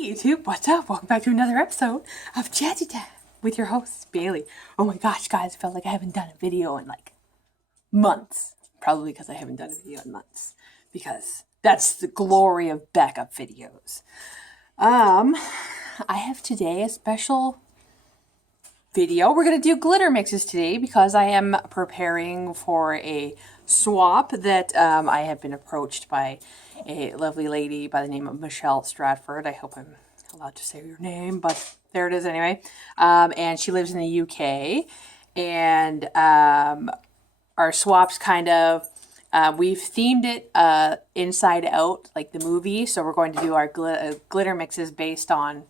Hey YouTube, what's up? Welcome back to another episode of JAZZY TIME with your host, Bailey. Oh my gosh, guys, I felt like I haven't done a video in like months. Probably because I haven't done a video in months. Because that's the glory of backup videos. I have today a special video. We're going to do glitter mixes today because I am preparing for a swap that I have been approached by a lovely lady by the name of Michelle Stratford. I hope I'm allowed to say your name, but there it is anyway. And she lives in the UK. And our swaps kind of, we've themed it Inside Out, like the movie. So we're going to do our glitter mixes based on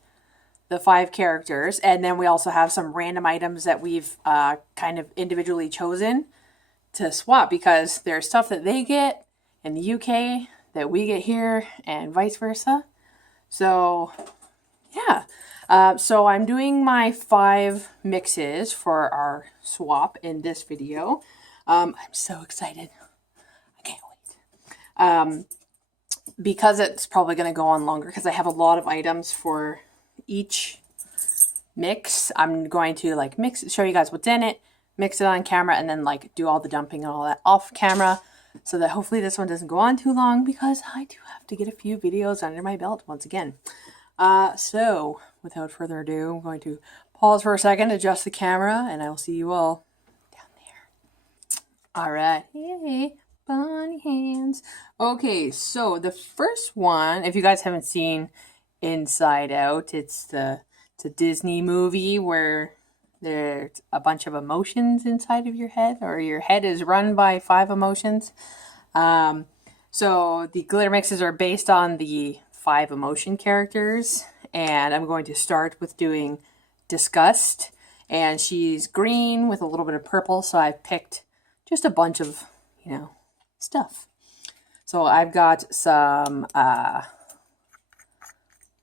the 5 characters. And then we also have some random items that we've kind of individually chosen to swap because there's stuff that they get in the UK that we get here and vice versa. So yeah, so I'm doing my 5 mixes for our swap in this video. I'm so excited. I can't wait. Because it's probably going to go on longer because I have a lot of items for each mix. I'm going to like show you guys what's in it, mix it on camera, and then like do all the dumping and all that off camera so that hopefully this one doesn't go on too long because I do have to get a few videos under my belt once again. So without further ado, I'm going to pause for a second, adjust the camera, and I will see you all down there. All right. Hey, bunny hands. Okay, so the first one, if you guys haven't seen Inside Out, it's a Disney movie where there's a bunch of emotions inside of your head, or your head is run by 5 emotions. So the glitter mixes are based on the 5 emotion characters, and I'm going to start with doing Disgust, and she's green with a little bit of purple, so I've picked just a bunch of, stuff. So I've got some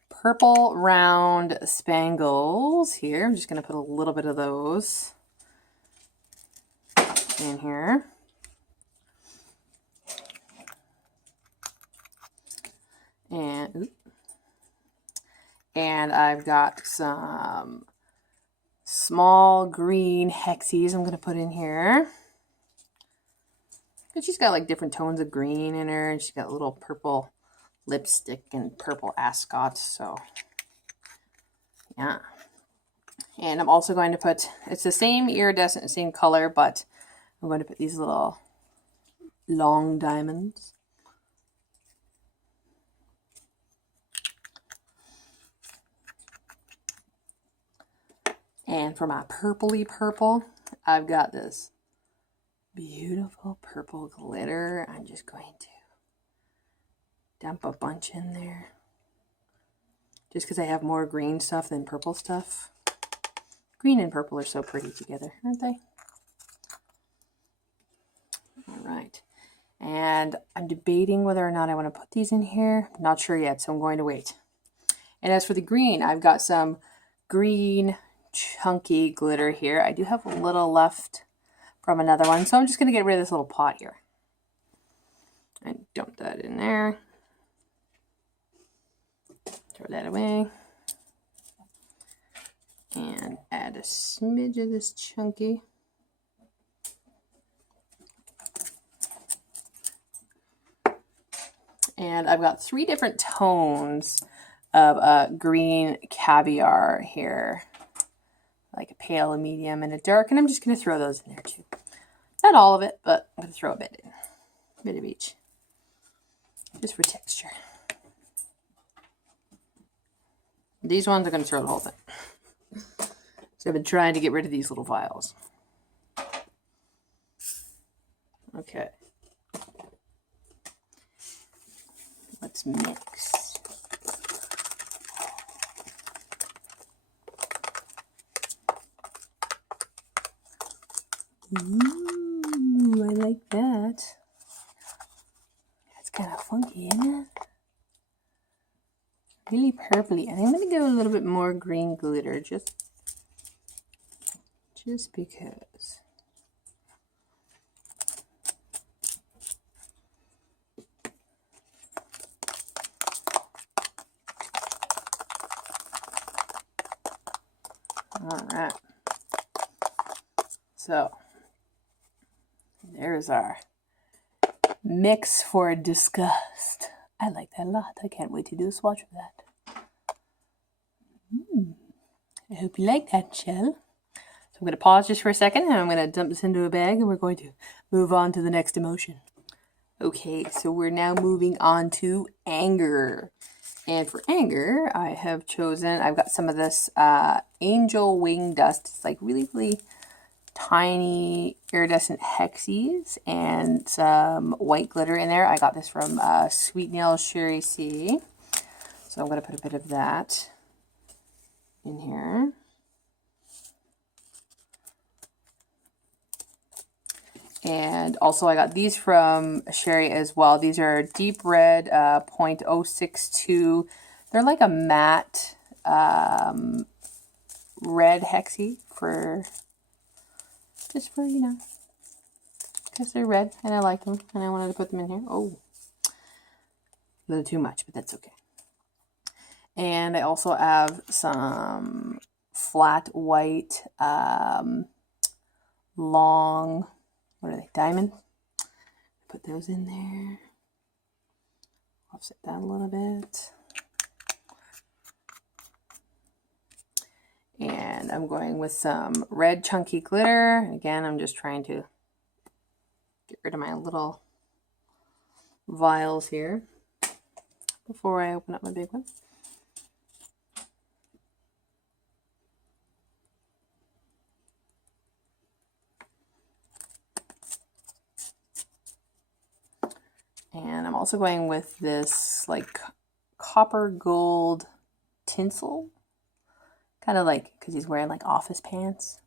purple round spangles here. I'm just going to put a little bit of those in here. And I've got some small green hexies I'm going to put in here. But she's got like different tones of green in her, and she's got a little purple lipstick and purple ascot, so yeah. And I'm also going to put, it's the same iridescent, same color, but I'm going to put these little long diamonds. And for my purpley purple, I've got this beautiful purple glitter. I'm just going to dump a bunch in there. Just because I have more green stuff than purple stuff. Green and purple are so pretty together, aren't they? All right. And I'm debating whether or not I want to put these in here. I'm not sure yet, so I'm going to wait. And as for the green, I've got some green chunky glitter here. I do have a little left from another one, so I'm just going to get rid of this little pot here. And dump that in there. Throw that away. And add a smidge of this chunky. And I've got 3 different tones of green caviar here. Like a pale, a medium, and a dark. And I'm just going to throw those in there too. Not all of it, but I'm going to throw a bit in. A bit of each. Just for texture. These ones are going to throw the whole thing. So I've been trying to get rid of these little vials. Okay. Let's mix. Ooh, I like that. That's kind of funky, isn't it? Really purpley. And I'm going to go a little bit more green glitter just because. All right. So there's our mix for disgust. I like that a lot. I can't wait to do a swatch of that. I hope you like that, Shell. So I'm going to pause just for a second, and I'm going to dump this into a bag, and we're going to move on to the next emotion. Okay, so we're now moving on to anger. And for anger, I have chosen, I've got some of this angel wing dust. It's like really, really tiny iridescent hexies and some white glitter in there. I got this from Sweet Nail Sherry C. So I'm going to put a bit of that in here. And also I got these from Sherry as well. These are deep red 0.062. They're like a matte red hexie for, just for, you know, because they're red and I like them and I wanted to put them in here. Oh, a little too much, but that's okay. And I also have some flat white long, what are they, diamond? Put those in there. Offset that a little bit. And I'm going with some red chunky glitter. Again, I'm just trying to get rid of my little vials here before I open up my big one. And I'm also going with this like copper gold tinsel. Kind of like, because he's wearing like office pants.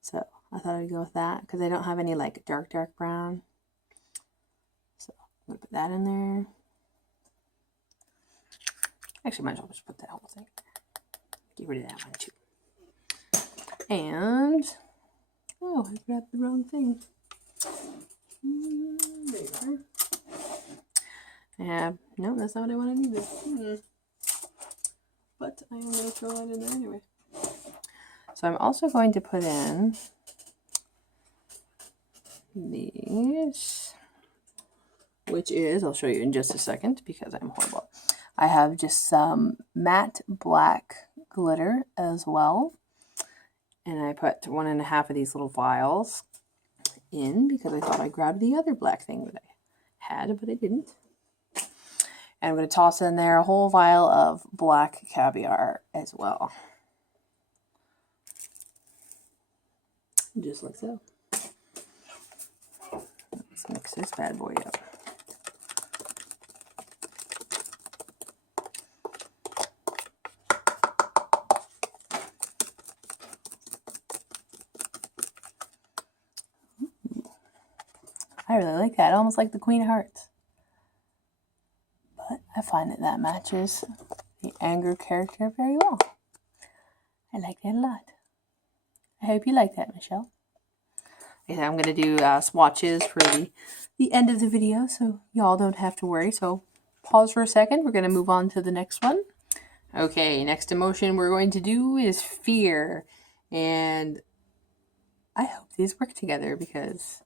So I thought I'd go with that because I don't have any like dark brown. So I'm going to put that in there. Actually, might as well just put that whole thing. Get rid of that one too. And, oh, I grabbed the wrong thing. There you are. No, that's not what I wanted either. But I am going to throw that in there anyway. So I'm also going to put in these, which is, I'll show you in just a second because I'm horrible. I have just some matte black glitter as well. And I put 1.5 of these little vials in because I thought I grabbed the other black thing that I had, but I didn't. And I'm going to toss in there a whole vial of black caviar as well. Just like so. Let's mix this bad boy up. I really like that. Almost like the Queen of Hearts. But I find that that matches the anger character very well. I like that a lot. I hope you like that, Michelle. Okay, I'm going to do swatches for the end of the video, so y'all don't have to worry. So pause for a second. We're going to move on to the next one. Okay, next emotion we're going to do is fear. And I hope these work together because,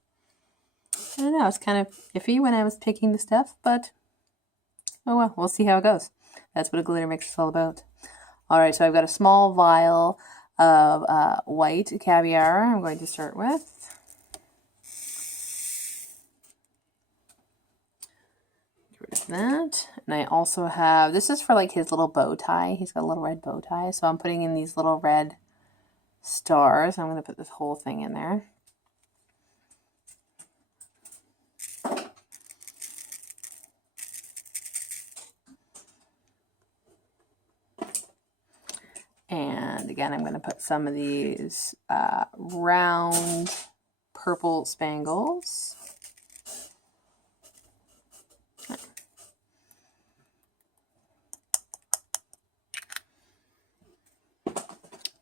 I don't know, it's kind of iffy when I was picking the stuff, but oh well, we'll see how it goes. That's what a glitter mix is all about. All right, so I've got a small vial of white caviar I'm going to start with. Get rid of that. And I also have, this is for like his little bow tie. He's got a little red bow tie. So I'm putting in these little red stars. I'm going to put this whole thing in there. And again, I'm going to put some of these round purple spangles.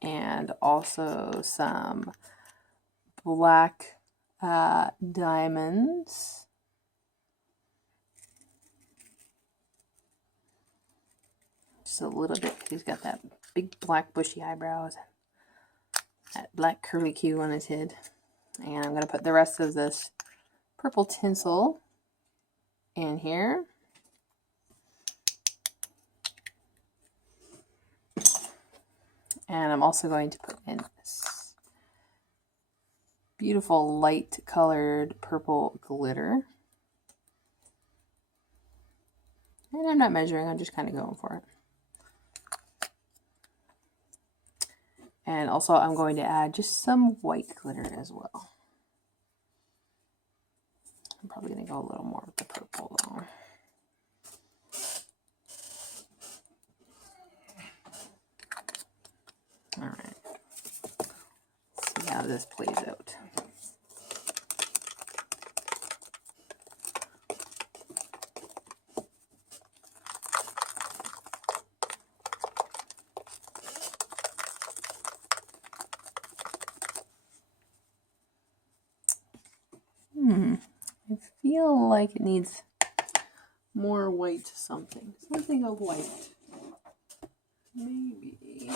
And also some black diamonds. Just a little bit, because he's got that big black bushy eyebrows. that black curly Q on his head. And I'm going to put the rest of this purple tinsel in here. And I'm also going to put in this beautiful light colored purple glitter. And I'm not measuring, I'm just kind of going for it. And also I'm going to add just some white glitter as well. I'm probably going to go a little more with the purple though. All right, let's see how this plays out. I feel like it needs more white something. Something of white. Maybe.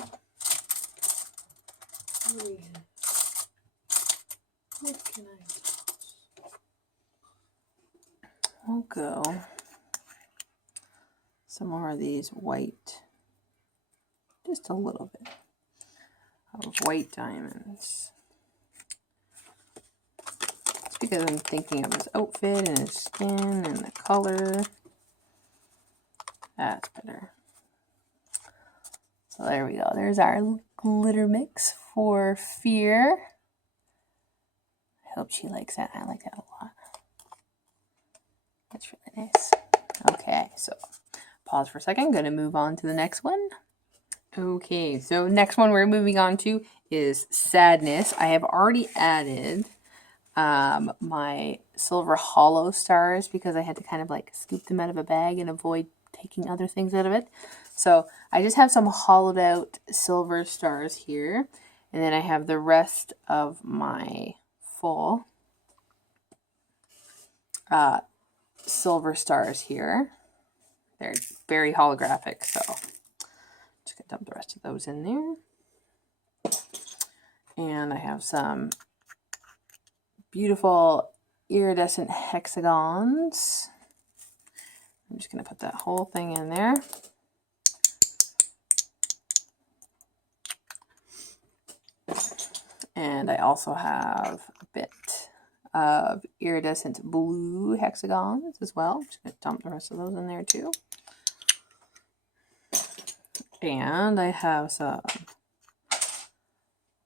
What can I toss? We'll go some more of these white, just a little bit of white diamonds. It's because I'm thinking of his outfit and his skin and the color. That's better. So there we go. There's our glitter mix for Fear. I hope she likes that. I like that a lot. That's really nice. Okay, so pause for a second. I'm going to move on to the next one. Okay, so next one we're moving on to is Sadness. I have already added my silver hollow stars because I had to kind of like scoop them out of a bag and avoid taking other things out of it. So I just have some hollowed out silver stars here. And then I have the rest of my full silver stars here. They're very holographic, so just gonna dump the rest of those in there. And I have some beautiful iridescent hexagons. I'm just gonna put that whole thing in there. And I also have a bit of iridescent blue hexagons as well. I'm just going to dump the rest of those in there too. And I have some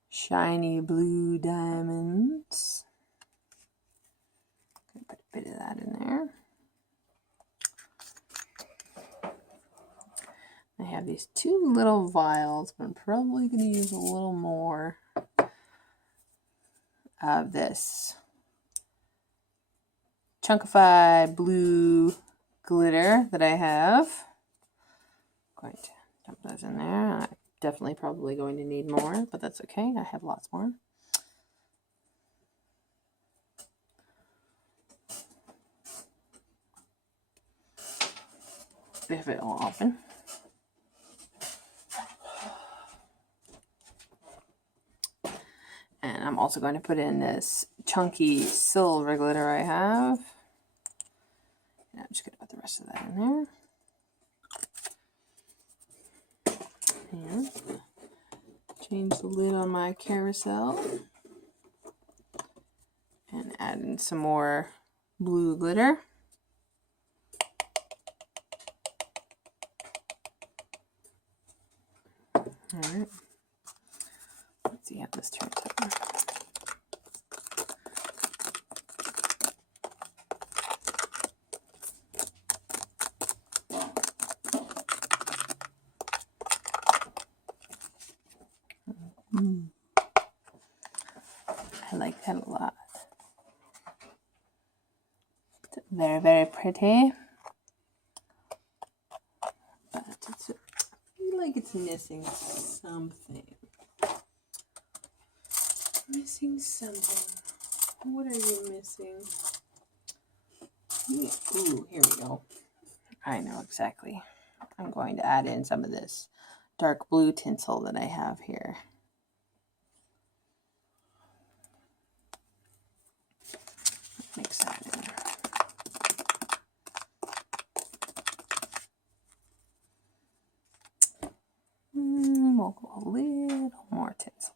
shiny blue diamonds. Put a bit of that in there. I have these two little vials, but I'm probably going to use a little more of this chunkified blue glitter that I have. I'm going to dump those in there. I'm definitely probably going to need more, but that's okay. I have lots more. If it will open. And I'm also going to put in this chunky silver glitter I have. And I'm just going to put the rest of that in there. And change the lid on my carousel. And add in some more blue glitter. Alright. Let's see how this turns out. I like that a lot. It's very, very pretty. But it's, I feel like it's missing something. Missing something. What are you missing? Ooh, here we go. I know exactly. I'm going to add in some of this dark blue tinsel that I have here. mix that in. We'll go a little more tinsel.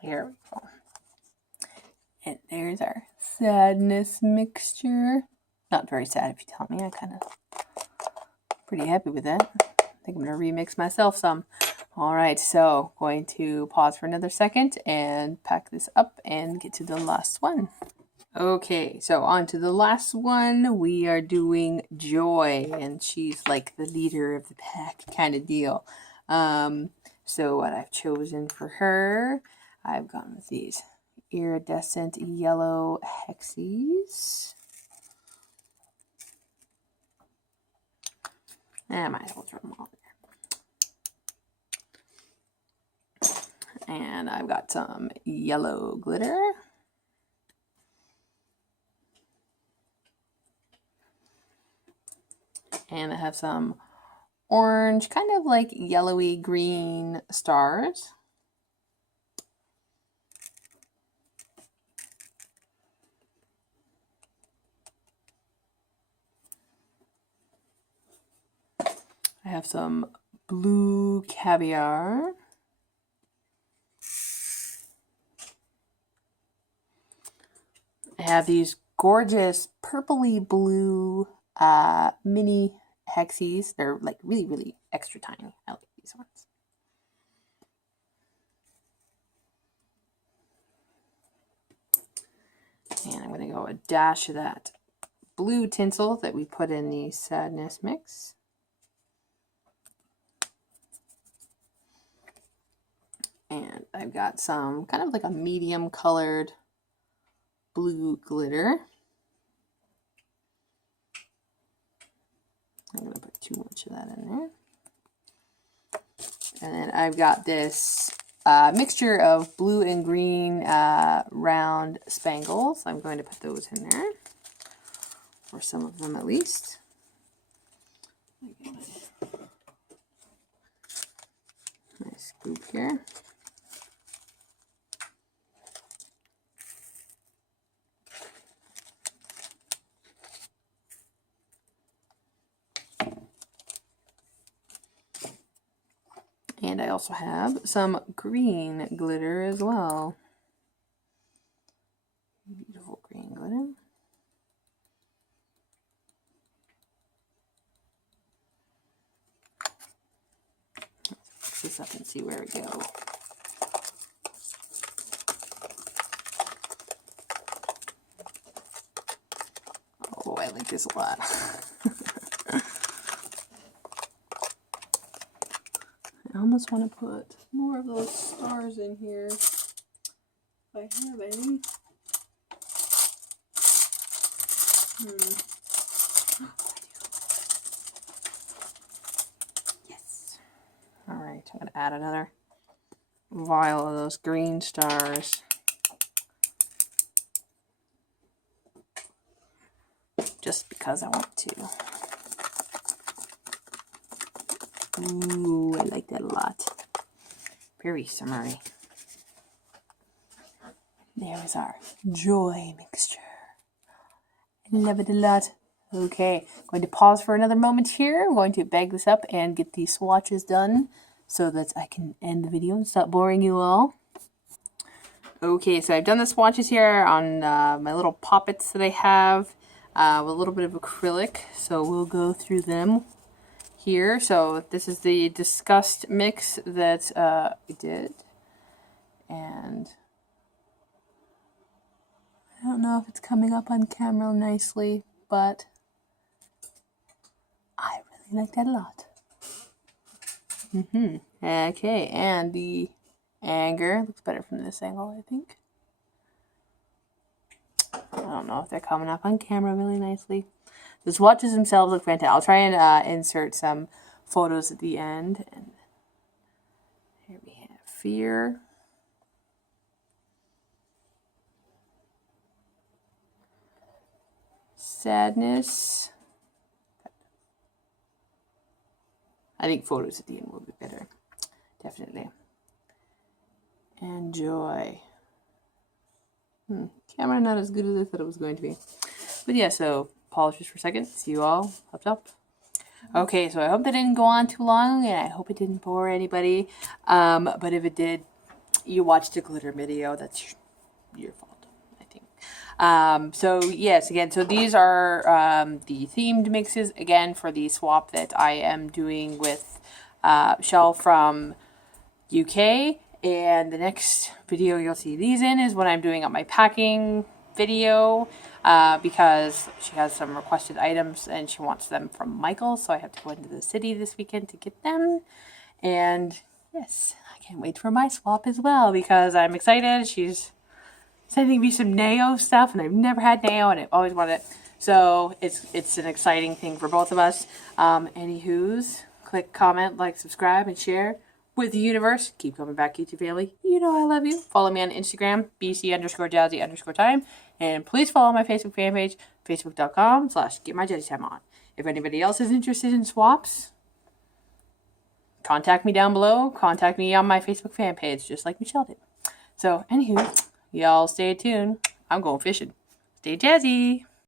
Here we go. And there's our sadness mixture. Not very sad if you tell me. I kind of pretty happy with that. I think I'm going to remix myself some. All right, so going to pause for another second and pack this up and get to the last one. Okay, so on to the last one. We are doing Joy, and she's like the leader of the pack kind of deal. So what I've chosen for her, I've gone with these iridescent yellow hexies. And I might as well throw them all in there. And I've got some yellow glitter. And I have some orange, kind of like yellowy green stars. I have some blue caviar. I have these gorgeous purpley blue mini hexies. They're like really, really extra tiny. I like these ones. And I'm going to go a dash of that blue tinsel that we put in the sadness mix. And I've got some kind of like a medium colored blue glitter. I'm going to put too much of that in there. And then I've got this mixture of blue and green round spangles. I'm going to put those in there, or some of them at least. Nice scoop here. And I also have some green glitter as well. Beautiful green glitter. Let's mix this up and see where we go. Oh, I like this a lot. I almost want to put more of those stars in here, if I have any. Yes. All right, I'm going to add another vial of those green stars. Just because I want to. Ooh, I like that a lot. Very summery. There is our Joy mixture. I love it a lot. Okay, going to pause for another moment here. I'm going to bag this up and get these swatches done so that I can end the video and stop boring you all. Okay, so I've done the swatches here on my little poppets that I have with a little bit of acrylic. So we'll go through them here. So this is the Disgust mix that we did, and I don't know if it's coming up on camera nicely, but I really like that a lot. Okay, and the Anger looks better from this angle, I think. I don't know if they're coming up on camera really nicely. The swatches themselves look fantastic. I'll try and insert some photos at the end. And here we have Fear. sadness. I think photos at the end will be better. Definitely. And joy. Camera not as good as I thought it was going to be. But yeah, so polish just for a second. See you all up. Okay, so I hope that didn't go on too long, and I hope it didn't bore anybody. But if it did, you watched a glitter video. That's your fault, I think. So yes, again, so these are the themed mixes again for the swap that I am doing with Shell from UK. And the next video you'll see these in is when I'm doing up my packing video, because she has some requested items and she wants them from Michael, so I have to go into the city this weekend to get them. And yes, I can't wait for my swap as well, because I'm excited. She's sending me some Nao stuff, and I've never had Nao, and I've always wanted it. So it's an exciting thing for both of us. Anywho's, click, comment, like, subscribe, and share with the universe. Keep coming back, YouTube family. You know I love you. Follow me on Instagram, BC_Jazzy_time. And please follow my Facebook fan page, facebook.com/getmyJazzyTime on. If anybody else is interested in swaps, contact me down below. Contact me on my Facebook fan page, just like Michelle did. So, anywho, y'all stay tuned. I'm going fishing. Stay jazzy.